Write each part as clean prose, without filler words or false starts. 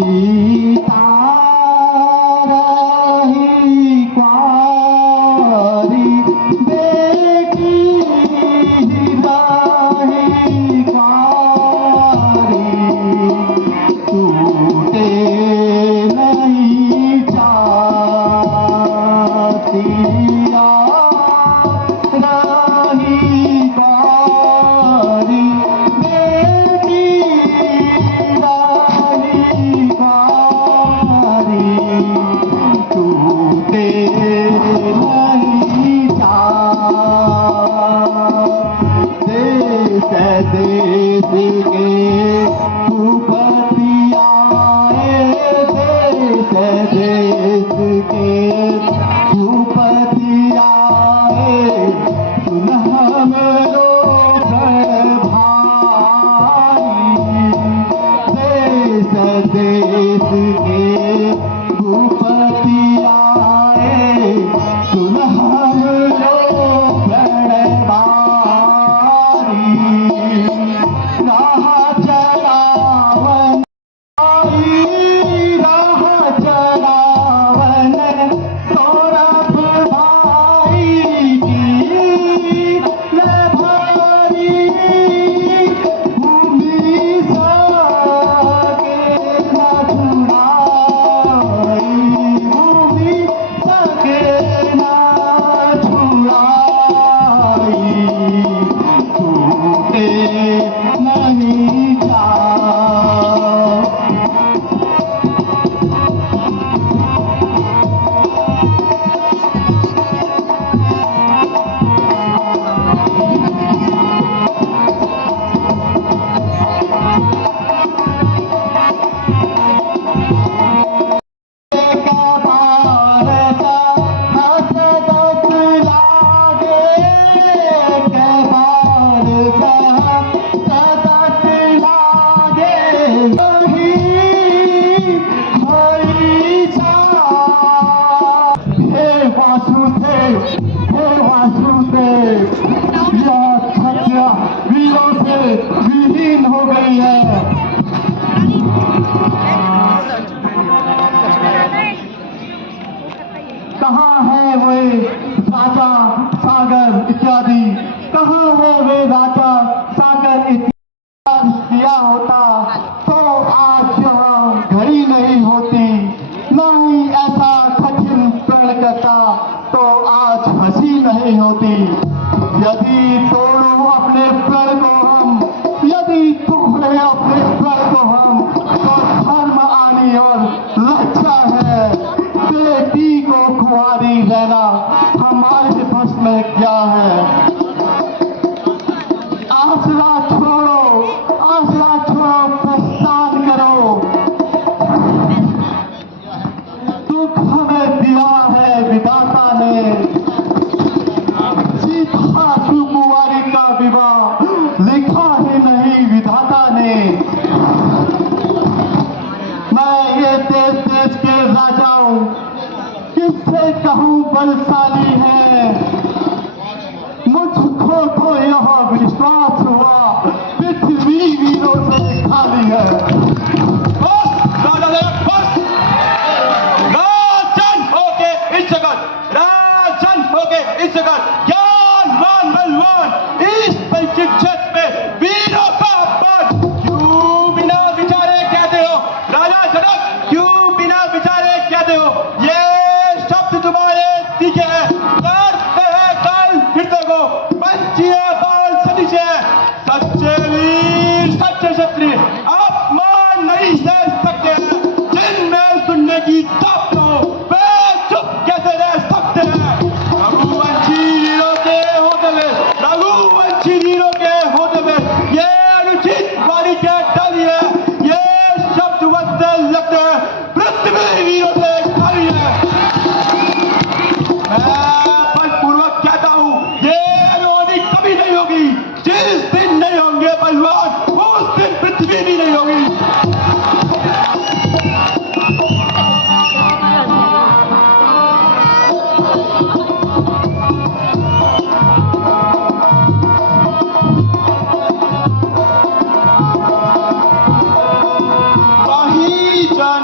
सीता रही कुंवारी, बेटी रही कुंवारी, टूटे नहीं चाहतिया रही कुंवारी, बेटी रही कुंवारी, टूटे नहीं चाहत। देश देश के भूपति आए, देश देश के भूपति आए, सुन हमरो प्रण भाई। देश देश के भूपति आए, सुन हमरो प्रण भाई। राह चलावन राह चलावन सौरभ भाई की लभारी, भूमि सके न छुड़ाई, भूमि सके न छुड़ाई, टूटे नहीं चाहत। वीरों से विलीन हो गई है। कहाँ है वे राजा सागर इत्यादि, कहाँ है वे राजा सागर इत्यादि। दिया होता तो आज यहाँ घड़ी नहीं होती, ना ही ऐसा कठिन प्रण करता तो आज हंसी नहीं होती। यदि तोड़ो अपने प्रण को हम, यदि तोड़े अपने प्रण को हम, तो धर्म आनी और रक्षा है। बेटी को कुंवारी रहना हमारे बस में क्या है। आसरा छोड़ो, आसरा छोड़ो, प्रस्थान करो। दुख हमें दिया है विधाता ने, सीता सुकुंवारी का विवाह लिखा ही नहीं विधाता ने। मैं ये देश देश के राजाओं किससे कहूँ बलशाली है, मुझको तो यह विश्वास हुआ पृथ्वी वीरों से खाली है। राजन होके इस जगत, राजन होके इस जगत, ज्ञानवान बलवान इस पंचित क्षेत्र में वीरों का अपमान। क्यों बिना विचारे कहते हो राजा जनक, क्यों बिना विचारे कहते हो ये शब्द तुम्हारे तीखे हैं, करते हैं काल हृदय को, पंचिए बाल सदिश है। सच्चे वीर सच्चे क्षत्रिय अपमान नहीं सह सकते हैं, जिनमें सुनने की ताप हो वे चुप कैसे रह सकते हैं। रघुवंशी वीरों के होते हुए, रघुवंशी वीरों के होते हुए ये अनुचित वाणी के डाली है, ये शब्द वस्त्र लगते हैं पृथ्वी वीरों से खाली है। मैं बलपूर्वक कहता हूँ ये अनहोनी कभी नहीं होगी। जिस दिन नहीं होंगे बलवान उस दिन पृथ्वी भी नहीं होगी। John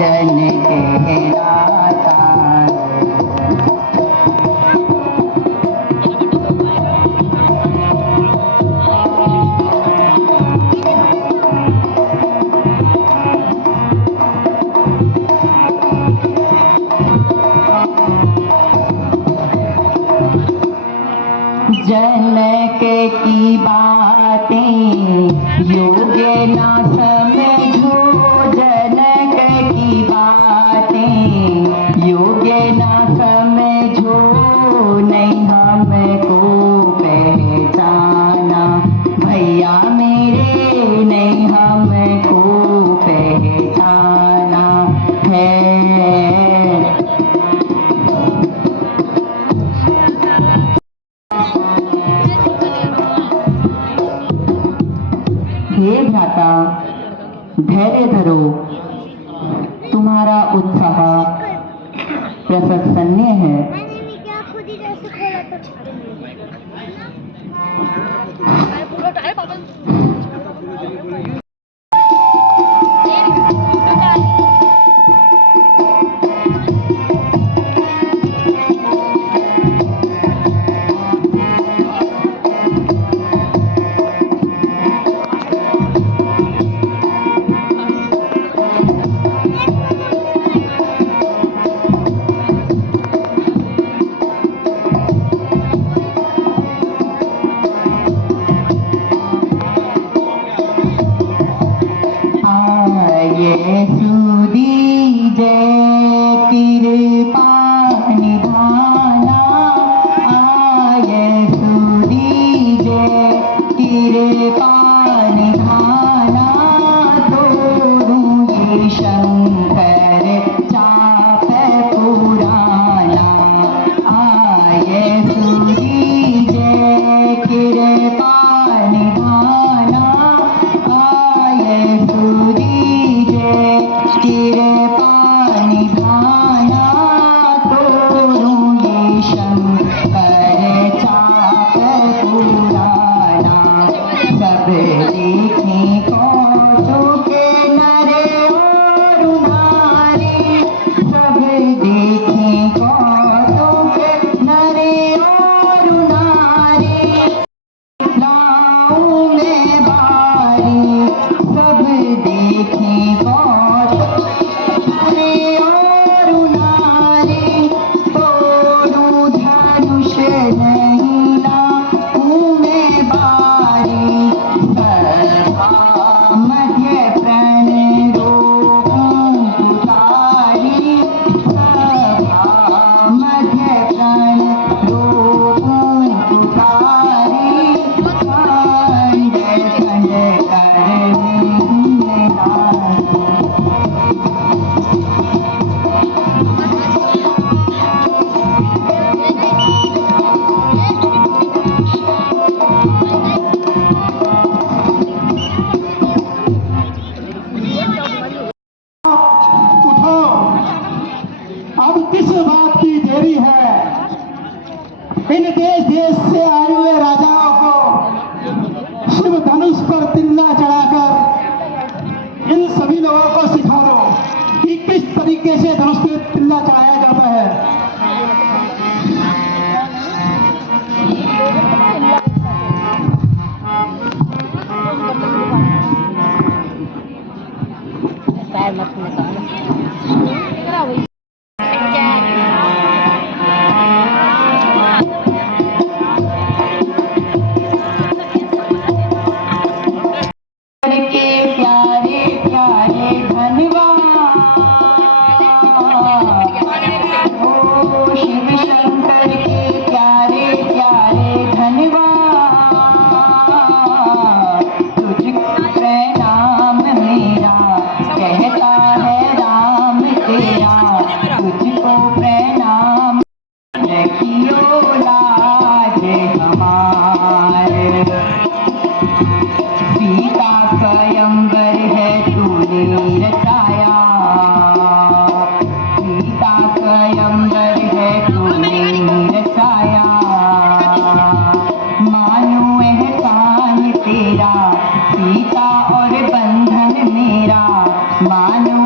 जन कहलाता है। जनक की बातें योग्य ना समझो, जनक की बातें योग्य ना समझो, नहीं हमको पहचाना भैया मेरे, नहीं हमको पहचाना है। हे भ्राता, धैर्य धरो, तुम्हारा उत्साह प्रशंसनीय है। इन देश देश से आए हुए राजाओं को शिव धनुष पर तिल्ला चढ़ाकर इन सभी लोगों को सिखा दो कि किस तरीके से धनुष पे तिल्ला चढ़ाया जाता है। सीता और बंधन मेरा मानो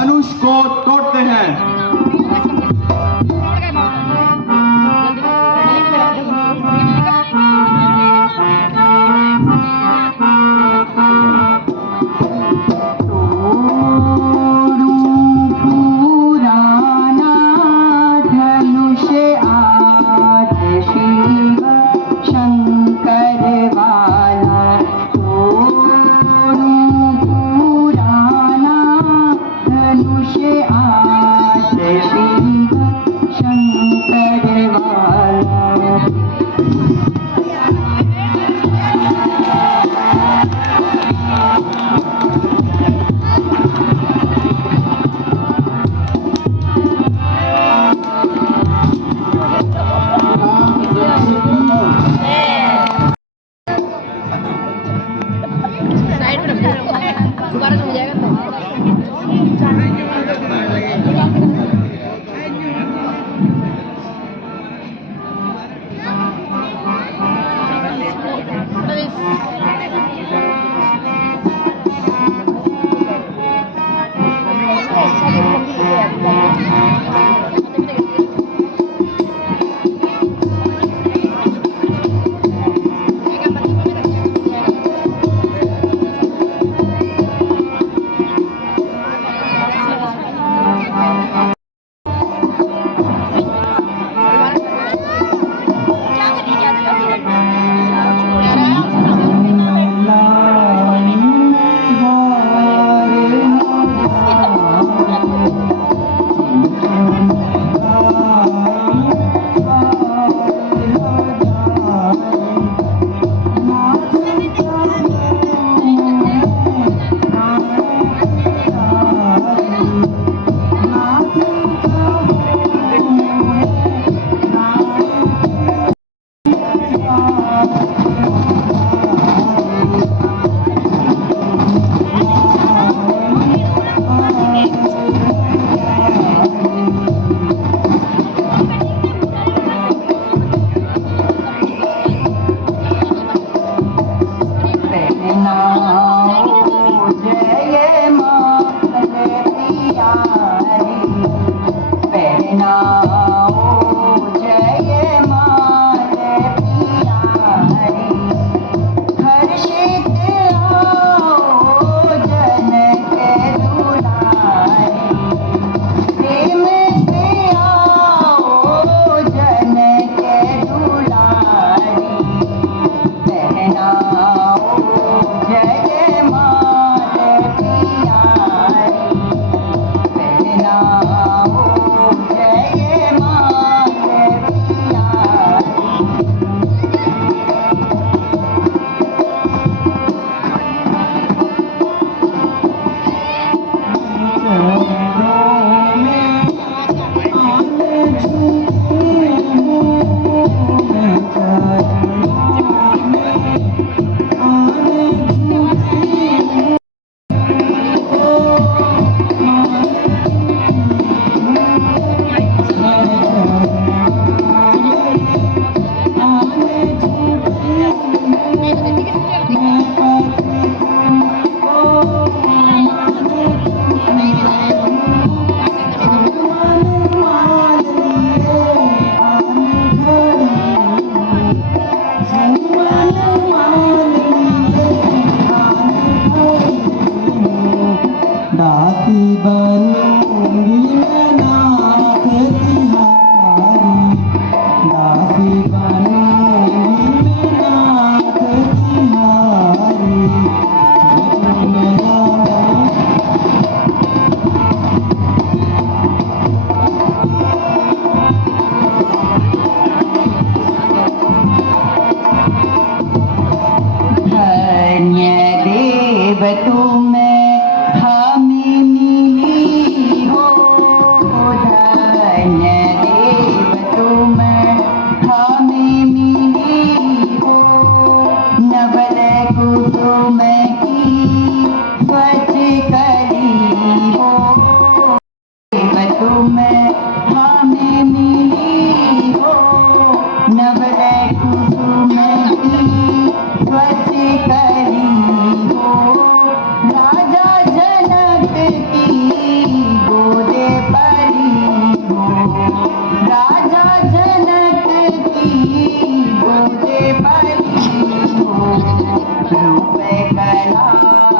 धनुष को तोड़ते हैं। पुराना धनुष आज शिव शंकर वाला, तोड़ूं पुराना धनुष आज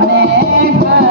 मैं